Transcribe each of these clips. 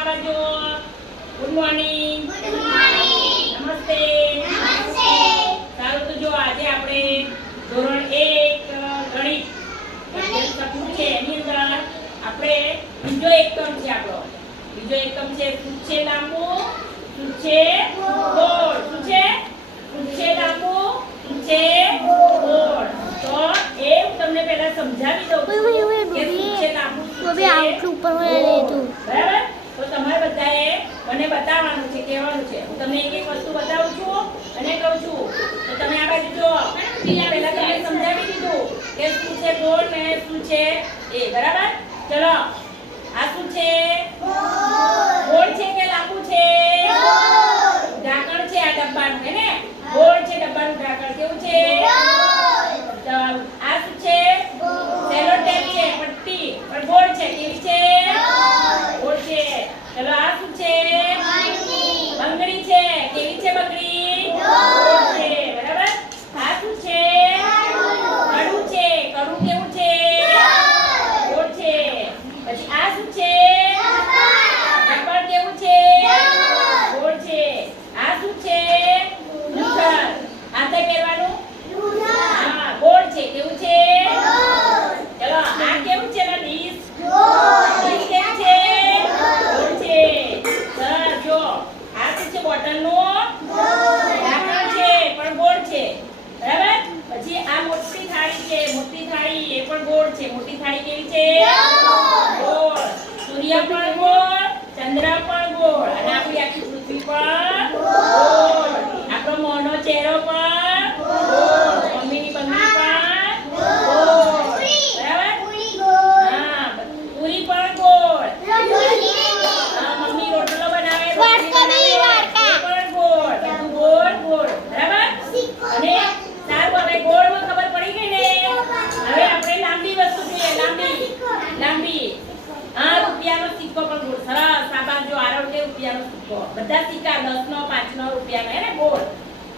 આવજો. Good morning. નમસ્તે. સારું, તો જો આજે આપણે ધોરણ 1 ગણિત સબ્જેક્ટ છે એની અંદર આપણે બીજો એકમ છે આપણો. બીજો એકમ છે શું છે લાંબુ, શું છે ગોળ. શું છે? શું છે લાંબુ, શું છે ગોળ. તો એ હું તમને પહેલા સમજાવી દઉં છું કે શું છે લાંબુ, શું છે ગોળ. બરાબર? તો તમારે બધાએ મને બતાવવાનું છે, કહેવાનું છે. હું તમને એક એક વસ્તુ બતાવું છું અને કહું છું. તો તમે આ બાજુ જો. પહેલા તમને સમજાવી દીધું કે શું છે ગોળ ને શું છે એ. બરાબર? ચલો, આ શું છે? ગોળ છે કે લાંબુ છે? ઢાંકણ છે આ ડબ્બાનું, હે ને? ગોળ છે ડબ્બાનું ઢાંકણ. કેવું છે? આ શું છે? સેલો ટેપ છે, પટ્ટી પણ ગોળ છે. કેવી છે? ગોળ છે. ચલો, આ શું છે? બંગડી છે. કેવી છે બંગડી? ગોળ છે. બરાબર? આ શું છે? કડું છે. કડું કેવું છે? ગોળ છે. પછી આ શું છે? રબર કેવું છે? ગોળ છે. આ શું છે? લૂછણ. હાથે પહેરવાનું? હા, ગોળ છે. કેવું છે? ચલો, આ કેવું છે ને? ડીશ. ડીશ કેવું છે? ગોળ છે. સર જો, આ શું છે? બોટલનું ઢાંકણ છે પણ ગોળ છે. બરાબર? પછી આ મોટી થાળી છે. મોટી થાળી એ પણ ગોળ છે. મોટી થાળી કેવી છે? ગોળ. સૂર્ય પણ ગોળ, ચંદ્ર પણ ગોળ અને આપણી આખી પૃથ્વી પણ ગોળ. આપણો મોંનો ચહેરો પણ ગોળ. મમ્મીની બંગડી પણ ગોળ. બરાબર? હા, પૂરી પણ ગોળ. હા, મમ્મી રોટલો બનાવે, રોટલી બનાવે, એ પણ ગોળ. બધું ગોળ ગોળ. બરાબર? અને સારું, હવે ગોળમાં ખબર પડી ગઈ ને. હવે આપણે લાંબી વસ્તુ જોઈએ. લાંબી. હા, રૂપિયાનો સિક્કો પણ ગોળ. સરસ. સાબાસ. જો આરોગ્ય રૂપિયાનો સિક્કો. બધા સિક્કા 10 નો, 5 નો, રૂપિયાનો, હે ને? ગોળ.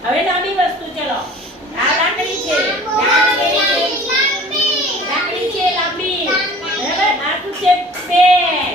હવે લાંબી વસ્તુ. ચલો, આ લાકડી છે. લાકડી છે લાંબી. બરાબર? આ શું છે? પેન.